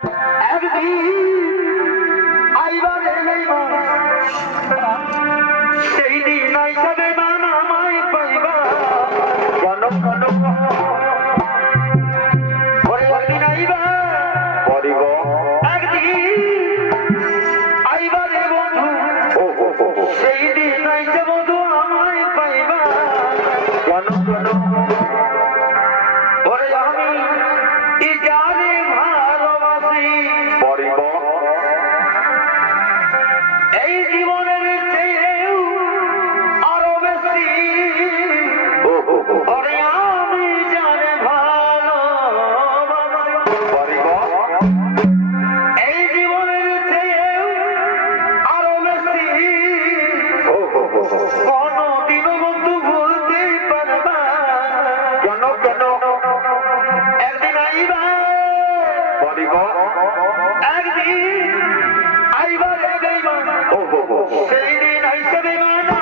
একদিন আইবার এলেইবা সেই দিন আইসাবে মানা মাই পাইবা কেন কেন ঘরে একদিন আইবা পরিব একদিন আইবারে বন্ধু সেই দিন আইসে বন্ধু আমায় পাইবা কেন কেন ওরে আমি জানি ভালোবাসি পরিব এই জীবনের চেয়েও আরো বেশি ওরে আমি জানি ভালোবাসি পরিব এই জীবনের চেয়েও আরো বেশি কোনদিনও বন্ধু ভুলতে পারবা কেন কেন একদিন আইবা পরিব একদিন আইবা রে গইবা সেই দিন আইসবে মানা